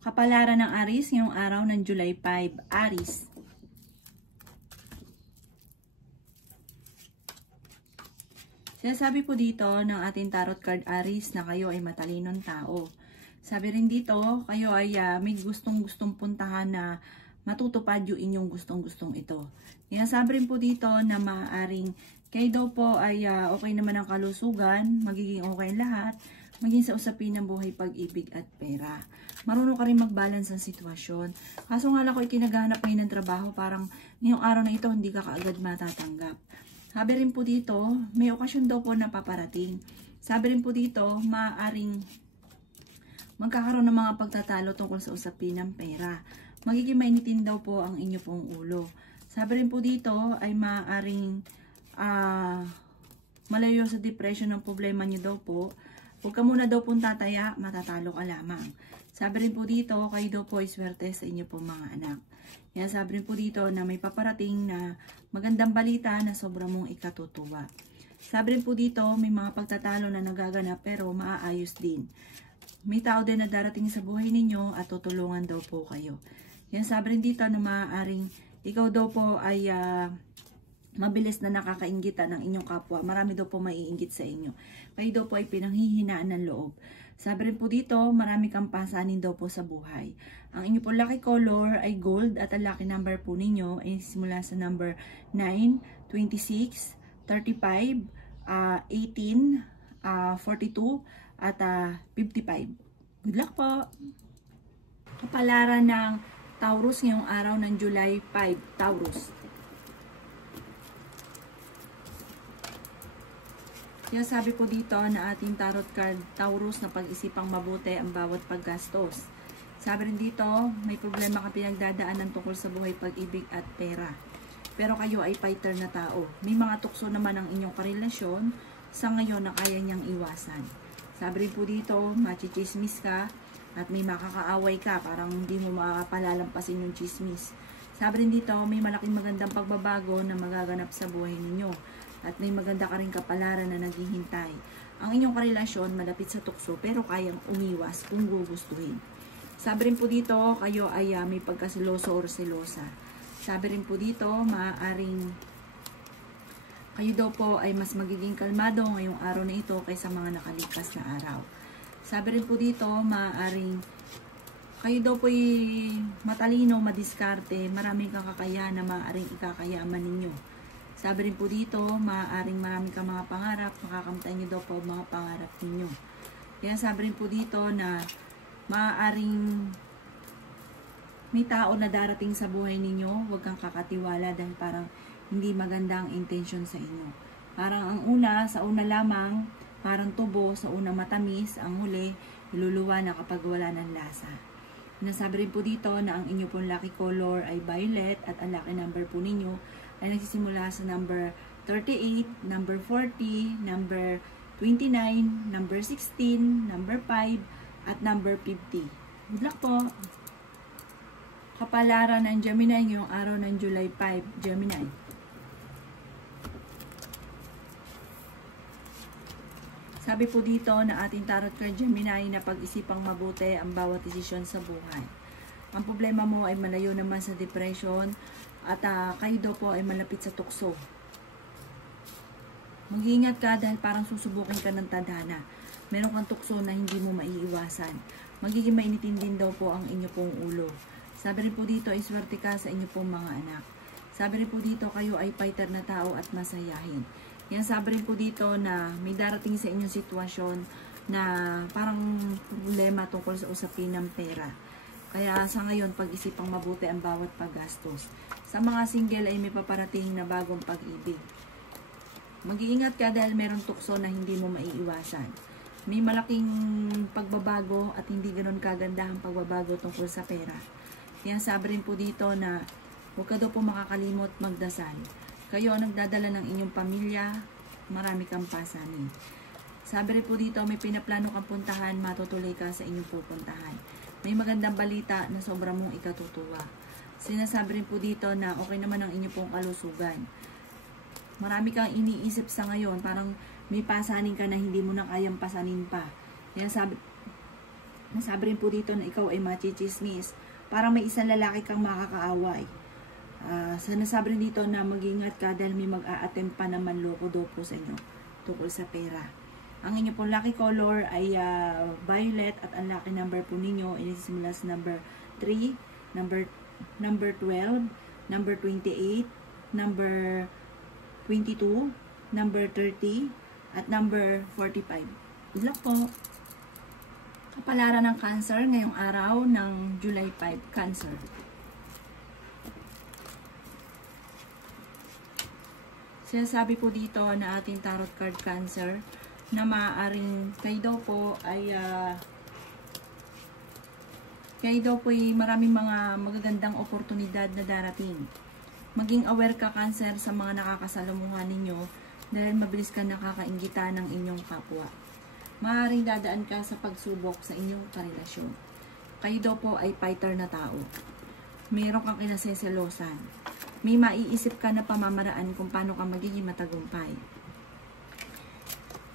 Kapalaran ng Aries ngayong araw ng July 5. Aries. Sinasabi po dito ng ating tarot card Aries na kayo ay matalinong tao. Sabi rin dito, kayo ay may gustong-gustong puntahan na matutupad yung inyong gustong-gustong ito. Sinasabi rin po dito na maaaring kayo daw po ay okay naman ang kalusugan, magiging okay lahat, maging sa usapin ng buhay, pag-ibig at pera. Marunong ka rin mag-balance ang sitwasyon. Kaso nga lang ko ikinagahanap ngayon ng trabaho, parang ngayong araw na ito hindi ka kaagad matatanggap. Sabi rin po dito, may okasyon daw po na paparating. Sabi rin po dito, maaaring magkakaroon ng mga pagtatalo tungkol sa usapin ng pera. Magiging mainitin daw po ang inyo pong ulo. Sabi rin po dito ay maaaring malayo sa depression ng problema nyo daw po. Huwag ka muna daw pong tataya, matatalo ka lamang. Sabi rin po dito, kayo daw po ay swerte sa inyo pong mga anak. Sabi rin po dito na may paparating na magandang balita na sobrang mong ikatutuwa. Sabi rin po dito, may mga pagtatalo na nagaganap pero maaayos din. May tao din na darating sa buhay ninyo at tutulungan daw po kayo. Sabi rin dito na maaaring ikaw daw po ay mabilis na nakakainggitan ng inyong kapwa. Marami daw po maiinggit sa inyo. Kayo daw po ay pinanghihinaan ng loob. Sabi rin po dito, marami kang pasanin daw po sa buhay. Ang inyo po lucky color ay gold at ang lucky number po ninyo ay simula sa number 9, 26, 35, 18, 42 at 55. Good luck po! Kapalaran ng Taurus ngayong araw ng July 5. Taurus. Sabi po dito na ating tarot card Taurus na pag-isipang mabuti ang bawat paggastos. Sabi rin dito, may problema ka pinagdadaanan tungkol sa buhay, pag-ibig at pera. Pero kayo ay fighter na tao. May mga tukso naman ang inyong karelasyon sa ngayon na kaya niyang iwasan. Sabi rin po dito, machichismis ka at may makakaaway ka, parang hindi mo makapalalampasin yung chismis. Sabi rin dito, may malaking magandang pagbabago na magaganap sa buhay ninyo. At may maganda ka rin kapalaran na naghihintay. Ang inyong karelasyon malapit sa tukso pero kayang umiwas kung gugustuhin. Sabi rin po dito, kayo ay may pagkasiloso or selosa. Sabi rin po dito, maaaring kayo daw po ay mas magiging kalmado ngayong araw na ito kaysa mga nakalipas na araw. Sabi rin po dito, maaaring kayo daw po ay matalino, madiskarte, maraming kang kakayahan na maaaring ikakayaman ninyo. Sabi rin po dito, maaaring marami kang mga pangarap, makakamtan nyo daw po mga pangarap ninyo. Kaya sabi rin po dito na maaaring may tao na darating sa buhay ninyo, huwag kang kakatiwala dahil parang hindi maganda ang intention sa inyo. Parang ang una, sa una lamang, parang tubo, sa una matamis, ang huli, iluluwa na kapag wala ng lasa. Nasabi rin po dito na ang inyo pong lucky color ay violet at ang lucky number po ninyo ay nagsisimula sa number 38, number 40, number 29, number 16, number 5, at number 50. Good luck po! Kapalaran ng Gemini ngayong araw ng July 5. Gemini. Sabi po dito na ating tarot card Gemini na pag-isipang mabuti ang bawat desisyon sa buhay. Ang problema mo ay malayo naman sa depression at kayo daw po ay malapit sa tukso. Mag-iingat ka dahil parang susubukin ka ng tadhana. Meron kang tukso na hindi mo maiiwasan. Magiging mainitin din daw po ang inyo pong ulo. Sabi rin po dito ay swerte ka sa inyo pong mga anak. Sabi rin po dito kayo ay fighter na tao at masayahin. Sabi rin po dito na may darating sa inyong sitwasyon na parang problema tungkol sa usapin ng pera. Kaya sa ngayon, pag-isipang mabuti ang bawat paggastos. Sa mga single ay may paparating na bagong pag-ibig. Mag-iingat ka dahil merong tukso na hindi mo maiiwasan. May malaking pagbabago at hindi ganoon kaganda ang pagbabago tungkol sa pera. Kaya sabi rin po dito na huwag ka daw po makakalimot magdasal. Kayo ang nagdadala ng inyong pamilya, marami kang pasanin. Sabi rin po dito, may pinaplano kang puntahan, matutuloy ka sa inyong pupuntahan. May magandang balita na sobrang mong ikatutuwa. Sinasabi rin po dito na okay naman ang inyong pong kalusugan. Marami kang iniisip sa ngayon, parang may pasanin ka na hindi mo na kayang pasanin pa. Kaya Nasabi rin po dito na ikaw ay machichismis. Parang may isang lalaki kang makakaaway. Nasabi rin dito na mag-ingat ka dahil may mag-a-attempt pa naman loko daw po sa inyo tungkol sa pera. Ang inyo pong lucky color ay violet at ang lucky number po ninyo ay nagsisimula sa number 3, number 12, number 28, number 22, number 30, at number 45. Good luck po! Kapalaran ng Cancer ngayong araw ng July 5, Cancer. Sinasabi po dito na ating tarot card Cancer na maaaring kayo daw po ay maraming mga magagandang oportunidad na darating. Maging aware ka Cancer sa mga nakakasalamuhan ninyo dahil mabilis ka nakakainggita ng inyong kapwa. Maaaring dadaan ka sa pagsubok sa inyong karelasyon. Kayo daw po ay fighter na tao. Mayroon kang kinaseselosan. May maiisip ka na pamamaraan kung paano ka magiging matagumpay.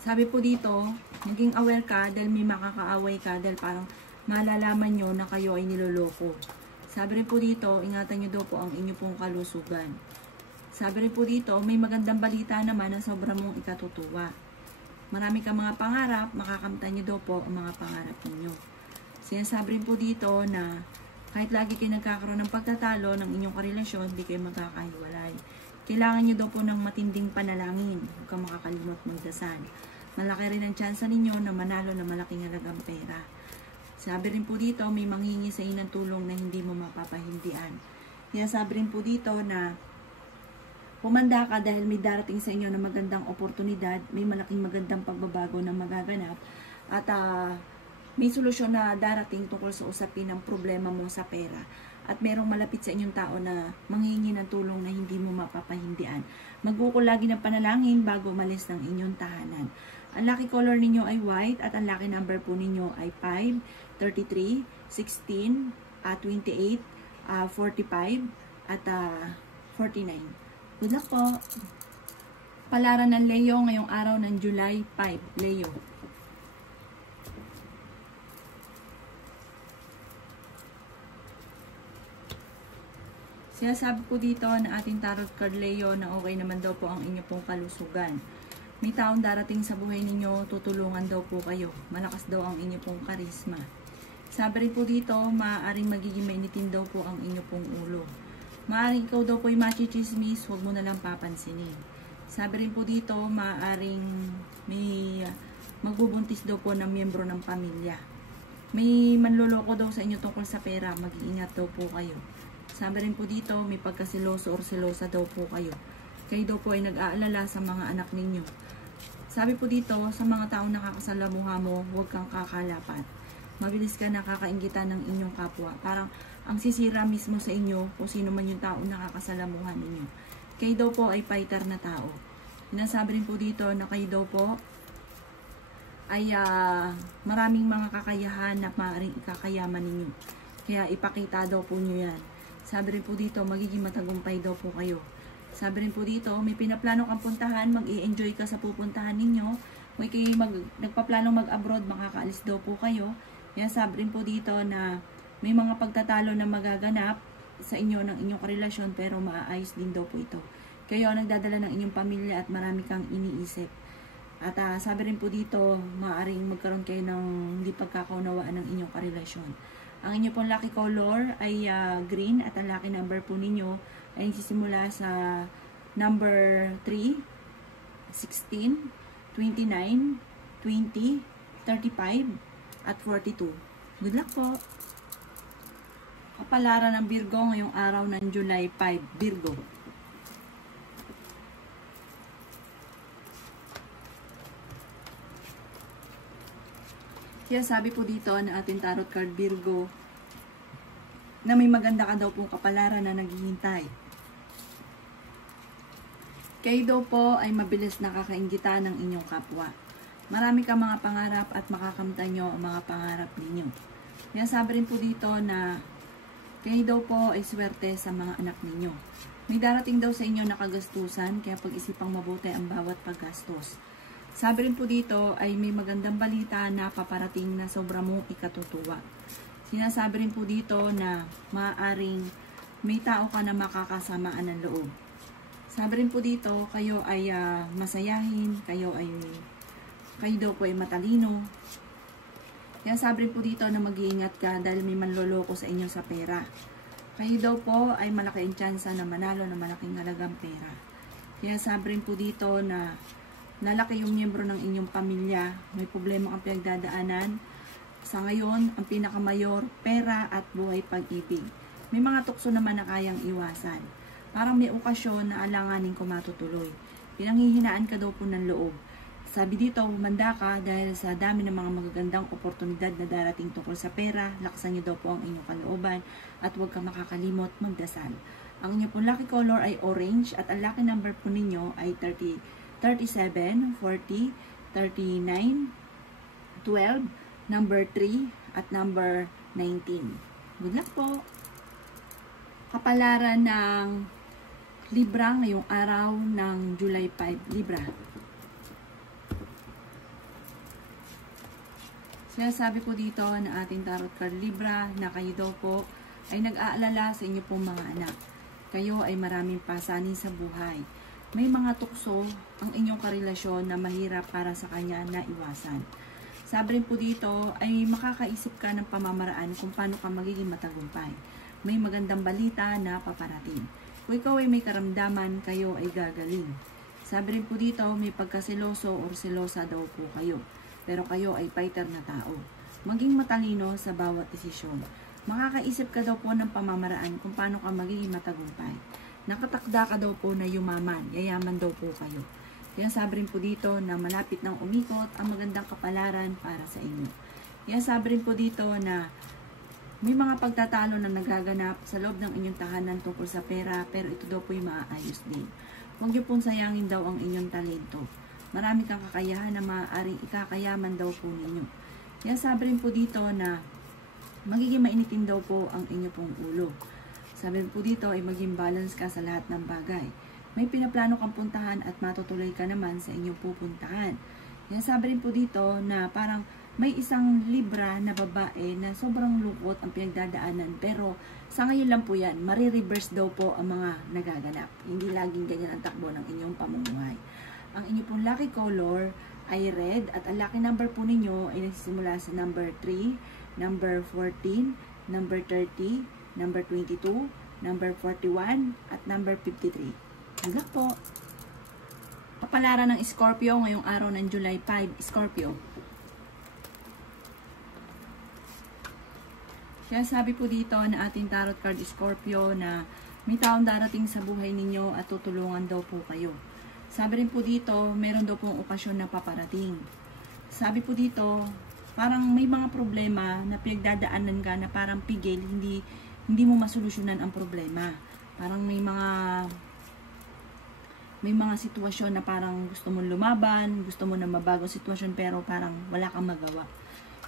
Sabi po dito, maging aware ka dahil may makakaaway ka dahil parang malalaman nyo na kayo ay niloloko. Sabi rin po dito, ingatan nyo daw po ang inyong pong kalusugan. Sabi rin po dito, may magandang balita naman na sobrang mong ikatutuwa. Marami kang mga pangarap, makakamtan nyo daw po ang mga pangarap ninyo. Sinasabi rin po dito na kahit lagi kayo nagkakaroon ng pagtatalo ng inyong karelasyon, hindi kayo magkakahiwalay. Kailangan nyo daw po ng matinding panalangin. Huwag kang makakalimot magdasal. Malaki rin ang tsansa ninyo na manalo na malaking halagang pera. Sabi rin po dito, may manghingi sa inyo ng tulong na hindi mo mapapahindian. Sinasabi rin po dito na pumanda ka dahil may darating sa inyo na magandang oportunidad, may malaking magandang pagbabago na magaganap, at may solusyon na darating tungkol sa usapin ng problema mo sa pera. At merong malapit sa inyong tao na manghihingi ng tulong na hindi mo mapapahindian. Mag-ukol lagi ng panalangin bago umalis ng inyong tahanan. Ang lucky color ninyo ay white at ang lucky number po ninyo ay 5, 33, 16, 28, 45, at 49. Good luck po. Palaran ng Leo ngayong araw ng July 5. Leo. Sinasabi po dito na ating tarot card Leo na okay naman daw po ang inyo pong kalusugan. May taong darating sa buhay ninyo, tutulungan daw po kayo. Malakas daw ang inyo pong karisma. Sabi rin po dito, maaaring magiging mainitin daw po ang inyo pong ulo. Maaaring ikaw daw po ay machichismis, huwag mo na lang papansinin. Sabi rin po dito, maaaring may magbubuntis daw po ng miyembro ng pamilya. May manloloko daw sa inyo tungkol sa pera, mag-iingat daw po kayo. Sabi rin po dito, may pagkasiloso or silosa daw po kayo. Kayo daw po ay nag-aalala sa mga anak ninyo. Sabi po dito, sa mga taong nakakasalamuha mo, huwag kang kakalapat. Mabilis ka nakakainggita ng inyong kapwa. Parang ang sisira mismo sa inyo kung sino man yung taong nakakasalamuhan ninyo. Kayo daw po ay fighter na tao. Sinasabi rin po dito na kayo daw po ay maraming mga kakayahan na maaaring ikakayaman ninyo. Kaya ipakita daw po nyo yan. Sabi rin po dito, magiging matagumpay daw po kayo. Sabi rin po dito, may pinaplano kang puntahan, mag-i-enjoy ka sa pupuntahan ninyo. May kayo nagpaplano mag-abroad, makakaalis daw po kayo. Kaya sabi rin po dito na may mga pagtatalo na magaganap sa inyo ng inyong karelasyon pero maaayos din daw po ito. Kayo ang nagdadala ng inyong pamilya at marami kang iniisip. At sabi rin po dito, maaaring magkaroon kayo ng hindi pagkakaunawaan ng inyong karelasyon. Ang inyong pong lucky color ay green at ang lucky number po ninyo ay nagsisimula sa number 3, 16, 29, 20, 35, at 42. Good luck po! Kapalaran ng Virgo ngayong araw ng July 5. Virgo. Kaya sabi po dito na ating tarot card Virgo na may maganda ka daw pong kapalaran na naghihintay. Kayo daw po ay mabilis nakakainggita ng inyong kapwa. Marami kang mga pangarap at makakamtan nyo ang mga pangarap ninyo. Kaya sabi rin po dito na kayo daw po ay swerte sa mga anak ninyo. May darating daw sa inyo na kagastusan, kaya pag-isipang mabuti ang bawat paggastos. Sabi rin po dito ay may magandang balita na paparating na sobra mong ikatutuwa. Sinasabi rin po dito na maaaring may tao ka na makakasamaan ng loob. Sabi rin po dito, kayo ay masayahin, kayo daw po ay matalino. Kaya sabi rin po dito na mag-iingat ka dahil may manloloko sa inyo sa pera. Kayo daw po ay malaki ang tsansa na manalo na malaking halagang pera. Kaya sabi rin po dito na lalaki yung miyembro ng inyong pamilya, may problema kang pinagdadaanan. Sa ngayon, ang pinakamayor, pera at buhay pag-ibig. May mga tukso naman na kayang iwasan. Parang may okasyon na alanganin ko matutuloy. Pinanghihinaan ka daw po ng loob. Sabi dito, humanda ka dahil sa dami ng mga magagandang oportunidad na darating tungkol sa pera. Laksan niyo daw po ang inyong kalooban at huwag ka makakalimot magdasal. Ang inyong pong lucky color ay orange at ang lucky number po ninyo ay 37, 40, 39, 12, number 3, at number 19. Good luck po! Kapalaran ng Libra ngayong araw ng July 5, Libra. Sinasabi ko dito na ating tarot card Libra na kayo daw po ay nag-aalala sa inyo pong mga anak. Kayo ay maraming pasanin sa buhay. May mga tukso ang inyong karelasyon na mahirap para sa kanya na iwasan. Sabi rin po dito ay makakaisip ka ng pamamaraan kung paano ka magiging matagumpay. May magandang balita na paparating. Kung ikaw ay may karamdaman, kayo ay gagaling. Sabi rin po dito may pagkaseloso o selosa daw po kayo. Pero kayo ay fighter na tao. Maging matalino sa bawat desisyon. Makakaisip ka daw po ng pamamaraan kung paano ka magiging matagumpay. Nakatakda ka daw po na yumaman, yayaman daw po kayo. Kaya sabi rin po dito na malapit nang umikot ang magandang kapalaran para sa inyo. Kaya sabi rin po dito na may mga pagtatalo na nagaganap sa loob ng inyong tahanan tungkol sa pera, pero ito daw po yung maaayos din. Huwag niyo pong sayangin daw ang inyong talento. Marami kang kakayahan na maaaring ikakayaman daw po ninyo. Kaya sabi rin po dito na magiging mainitin daw po ang inyo pong ulo. Sabi po dito ay maging balance ka sa lahat ng bagay. May pinaplano kang puntahan at matutuloy ka naman sa inyong pupuntahan. Kaya sabi rin po dito na parang may isang Libra na babae na sobrang lungkot ang pinagdadaanan. Pero sa ngayon lang po yan, marireverse daw po ang mga nagaganap. Hindi laging ganyan ang takbo ng inyong pamumuhay. Ang inyong pong lucky color ay red at ang lucky number po ninyo ay nagsisimula sa number 3, number 14, number 30, number 22, number 41, at number 53. Good luck po! Kapalaran ng Scorpio ngayong araw ng July 5, Scorpio. Kaya sabi po dito na ating tarot card Scorpio na may taong darating sa buhay ninyo at tutulungan daw po kayo. Sabi rin po dito, meron daw pong okasyon na paparating. Sabi po dito, parang may mga problema na pinagdadaanan ka na parang pigil, hindi mo masolusyonan ang problema. Parang may mga sitwasyon na parang gusto mong lumaban, gusto mo na mabago sitwasyon pero parang wala kang magawa.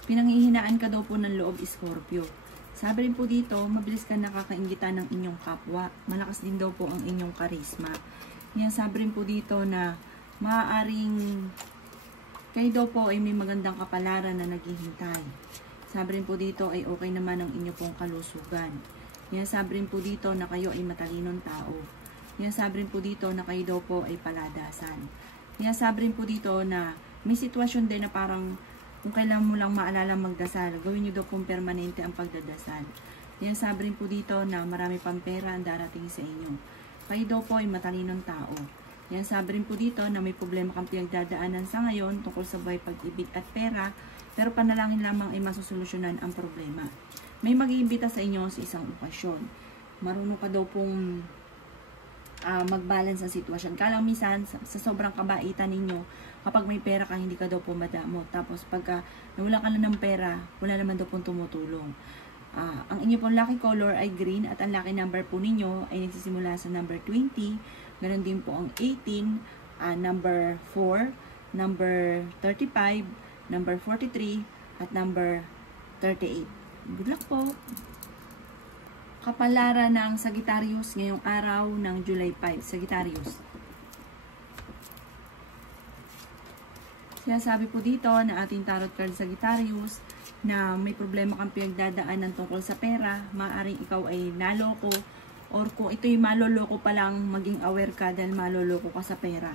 Pinanghihinaan ka daw po ng loob, Scorpio. Sabi rin po dito, mabilis ka nakakaingitan ng inyong kapwa. Malakas din daw po ang inyong karisma. Yan, sabi rin po dito na maaaring kayo daw po ay may magandang kapalaran na naghihintay. Sabi rin po dito ay okay naman ang inyong pong kalusugan. Yan, sabi rin po dito na kayo ay matalinong tao. Yan, sabi rin po dito na kayo daw po ay paladasan. Yan, sabi rin po dito na may sitwasyon din na parang kung kailan mo lang maalala magdasal, gawin nyo daw pong permanente ang pagdadasal. Yan, sabi rin po dito na marami pang pera ang darating sa inyo. Kayo daw po ay matalinong tao. Yan, sabi rin po dito na may problema kang pinagdadaanan sa ngayon tungkol sa buhay, pag-ibig at pera, pero panalangin lamang ay masusolusyonan ang problema. May mag-iimbita sa inyo sa isang okasyon. Marunong ka daw pong mag-balance ang sitwasyon. Kala minsan, sa sobrang kabaitan ninyo, kapag may pera ka, hindi ka daw po madamot. Tapos pagka nawala ka na ng pera, wala naman daw pong tumutulong. Ang inyo pong lucky color ay green at ang lucky number po ninyo ay nagsisimula sa number 20. Ganon din po ang 18, number 4, number 35, number 43, at number 38. Good luck po! Kapalaran ng Sagittarius ngayong araw ng July 5. Sagittarius. Sinasabi po dito na ating tarot card Sagittarius na may problema kang pinagdadaanan tungkol sa pera, maaaring ikaw ay naloko, or kung ito'y maloloko pa lang, maging aware ka dahil maloloko ka sa pera.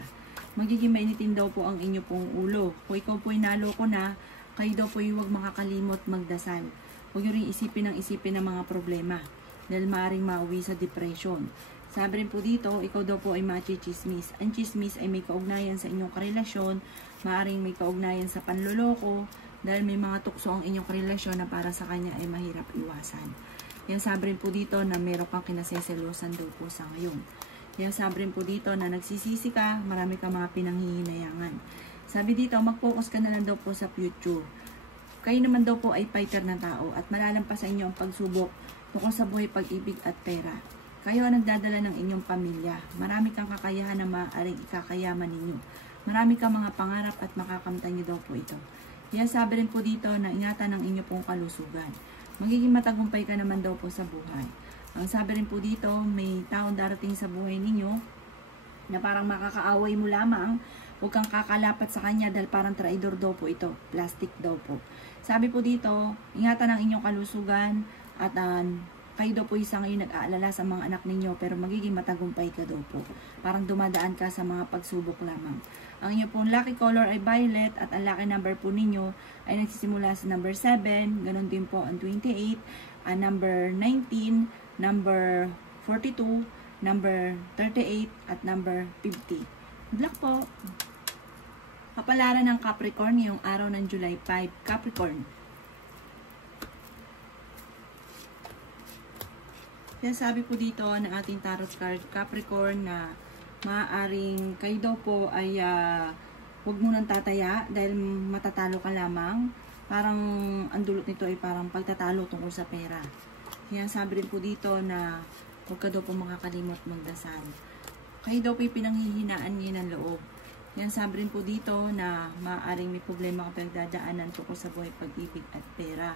Magiging mainitin daw po ang inyo pong ulo. Kung ikaw po'y naloko na, kayo daw po'y huwag makakalimot magdasal. Huwag nyo rin isipin ng mga problema dahil maaaring mauwi sa depression. Sabi rin po dito, ikaw daw po ay machichismis. Ang chismis ay may kaugnayan sa inyong karelasyon, maaaring may kaugnayan sa panloloko, dahil may mga tukso ang inyong karelasyon na para sa kanya ay mahirap iwasan. Yan sabi rin po dito na meron kang kinaseselosan daw po sa ngayon. Yan sabi rin po dito na nagsisisi ka, marami kang mga pinanghihinayangan. Sabi dito, mag-focus ka na lang daw po sa future. Kayo naman daw po ay fighter na tao at malalampas sa inyo ang pagsubok tungkol sa buhay, pag-ibig at pera. Kayo ang nagdadala ng inyong pamilya. Marami kang kakayahan na maaaring ikakayaman ninyo. Marami kang mga pangarap at makakamtan niyo daw po ito. Yan sabi rin po dito na ingatan ang inyo pong kalusugan. Magiging matagumpay ka naman daw po sa buhay. Ang sabi rin po dito, may taong darating sa buhay ninyo na parang makakaaway mo lamang. Huwag kang kakalapat sa kanya dahil parang traidor daw po ito. Plastic daw po. Sabi po dito, ingatan ang inyong kalusugan at kayo daw po isang ngayon nag-aalala sa mga anak ninyo pero magiging matagumpay ka daw po. Parang dumadaan ka sa mga pagsubok lamang. Ang inyo pong lucky color ay violet at ang lucky number po ninyo ay nagsisimula sa number 7, ganun din po ang 28, ang number 19, number 42, number 38 at number 50. Good luck po! Kapalaran ng Capricorn ngayong araw ng July 5. Capricorn. Kaya sabi po dito ng ating tarot card Capricorn na maaaring kayo daw po ay huwag munang tataya dahil matatalo ka lamang. Parang ang dulot nito ay parang pagtatalo tungkol sa pera. Kaya sabi rin po dito na huwag ka daw po makakalimot magdasal. Kayo daw po ay pinanghihinaan niyo ng loob. Yan sabi rin po dito na maaaring may problema kang pinagdadaanan tungkol sa buhay, pag-ibig at pera.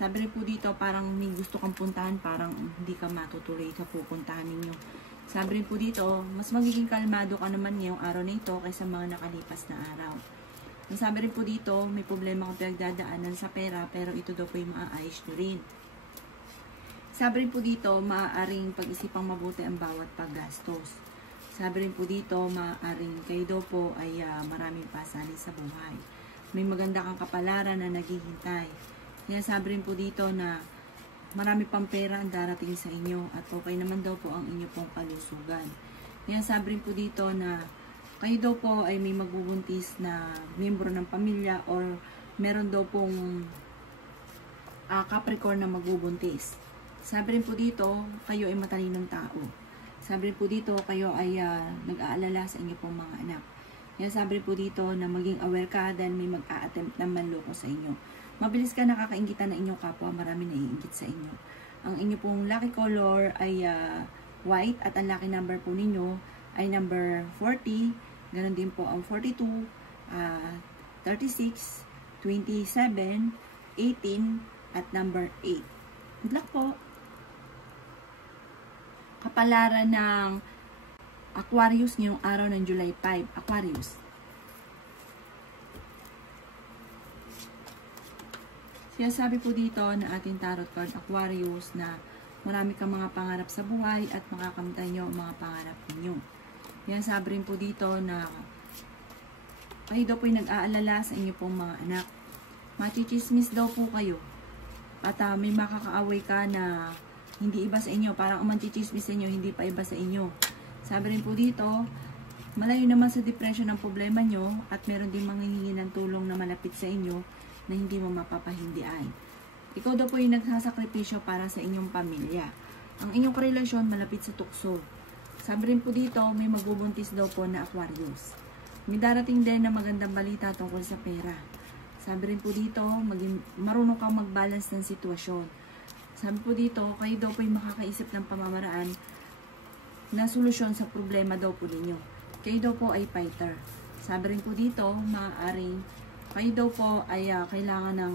Sabi rin po dito, parang may gusto kang puntahan, parang hindi ka matutuloy sa pupuntahan ninyo. Sabi rin po dito, mas magiging kalmado ka naman ngayong araw na ito kaysa mga nakalipas na araw. Sabi rin po dito, may problema kang pinagdadaanan sa pera, pero ito daw po yung maaayos nyo rin. Sabi rin po dito, maaaring pag-isipang mabuti ang bawat paggastos. Sabi rin po dito, maaaring kayo daw po ay maraming pasanin sa buhay. May maganda kang kapalaran na naghihintay. Kaya sabi rin po dito na marami pang pera ang darating sa inyo at okay naman daw po ang inyo pong kalusugan. Kaya sabi rin po dito na kayo daw po ay may magbubuntis na miyembro ng pamilya or meron daw pong Capricorn na magbubuntis. Sabi rin po dito, kayo ay matalinong tao. Sabi rin po dito, kayo ay nag-aalala sa inyo pong mga anak. Kaya sabi rin po dito na maging aware ka dahil may mag-a-attempt na manloko sa inyo. Mabilis ka nakakaingitan ng inyong kapwa, marami naiingit sa inyo. Ang inyo pong lucky color ay white at ang lucky number po ninyo ay number 40, ganun din po ang 42, 36, 27, 18, at number 8. Good luck po! Kapalaran ng Aquarius ngayong araw ng July 5. Aquarius. Kaya sabi po dito na ating tarot card Aquarius na marami kang mga pangarap sa buhay at makakamtan nyo ang mga pangarap ninyo. Kaya sabi rin po dito na kayo daw po yung nag-aalala sa inyo pong mga anak. Machichismis daw po kayo. At may makakaaway ka na hindi iba sa inyo. Parang ang manchichismis sa inyo, hindi pa iba sa inyo. Sabi rin po dito, malayo naman sa depression ang problema nyo at meron din manghihingi ng tulong na malapit sa inyo na hindi mo mapapahindian. Ikaw daw po yung nagsasakripisyo para sa inyong pamilya. Ang inyong karelasyon malapit sa tukso. Sabi rin po dito, may magbubuntis daw po na Aquarius. May darating din na magandang balita tungkol sa pera. Sabi rin po dito, marunong kang mag-balance ng sitwasyon. Sabi po dito, kayo daw po yung makakaisip ng pamamaraan na solusyon sa problema daw po ninyo. Kayo daw po ay fighter. Sabi rin po dito, maaaring kayo daw po ay kailangan ng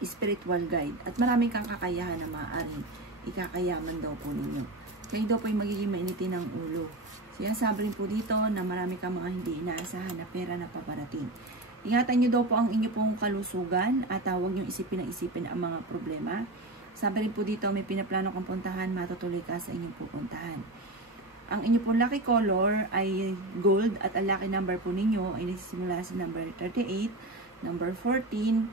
spiritual guide at maraming kang kakayahan na maaaring ikakayaman daw po ninyo. Kayo daw po ay magiging mainitin ng ulo. Kaya sabi rin po dito na marami kang mga hindi inaasahan na pera na paparating. Ingatan nyo daw po ang inyo pong kalusugan at huwag nyo isipin ang mga problema. Sabi rin po dito, may pinaplano kang puntahan, matutuloy ka sa inyong pupuntahan. Ang inyo pong lucky color ay gold at ang lucky number po ninyo ay nagsisimula sa number 38, number 14,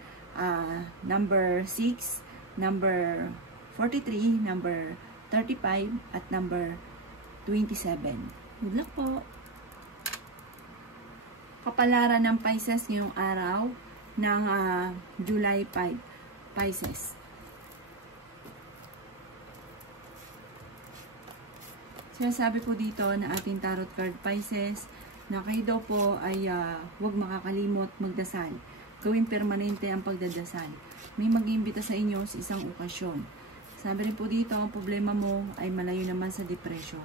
number 6, number 43, number 35, at number 27. Good luck po! Kapalaran ng Pisces ngayong araw ng July 5, Pisces. Sinasabi po dito na ating tarot card Pisces na kayo daw po ay huwag makakalimot magdasal. Gawing permanente ang pagdadasal. May mag-iimbita sa inyo sa isang okasyon. Sabi rin po dito, ang problema mo ay malayo naman sa depression.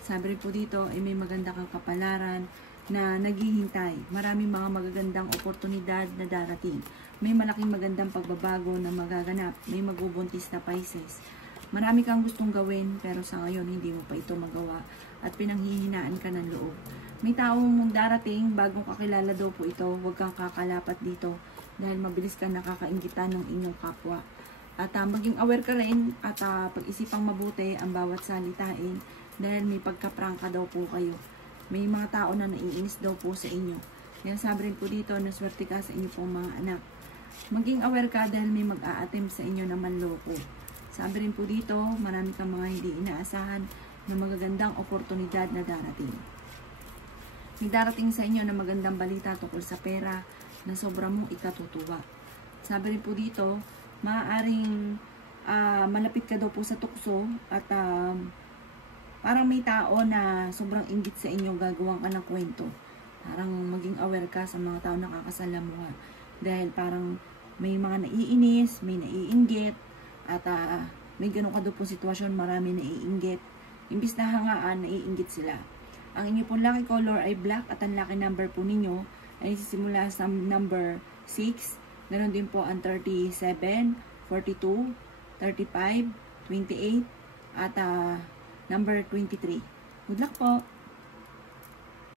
Sabi rin po dito ay may maganda kang kapalaran na naghihintay. Maraming mga magagandang oportunidad na darating. May malaking magandang pagbabago na magaganap. May magbubuntis na Pisces. Marami kang gustong gawin pero sa ngayon hindi mo pa ito magawa at pinanghihinaan ka ng loob. May taong darating, bagong kakilala daw po ito, huwag kang kakalapat dito dahil mabilis kang nakakainggitan ng inyong kapwa. At maging aware ka rin at pag-isipang mabuti ang bawat salitain dahil may pagkaprangka daw po kayo. May mga tao na naiinis daw po sa inyo. Kaya sabi rin po dito na swerte ka sa inyo pong mga anak. Maging aware ka dahil may mag-a-attempt sa inyo na manloko. Sabi rin po dito, marami kang mga hindi inaasahan na magagandang oportunidad na darating. May darating sa inyo na magandang balita tungkol sa pera na sobra mong ikatutuwa. Sabi rin po dito, maaaring malapit ka daw po sa tukso at parang may tao na sobrang inggit sa inyo, gagawang ka ng kwento. Parang maging aware ka sa mga tao na kakasalamuha. Dahil parang may mga naiinis, may naiinggit, at may ganun ka daw po sitwasyon, marami naiinggit. Imbis na hangaan, naiinggit sila. Ang inyo pong lucky color ay black at ang lucky number po ninyo ay sisimula sa number 6. Ganon din po ang 37, 42, 35, 28, at number 23. Good luck po!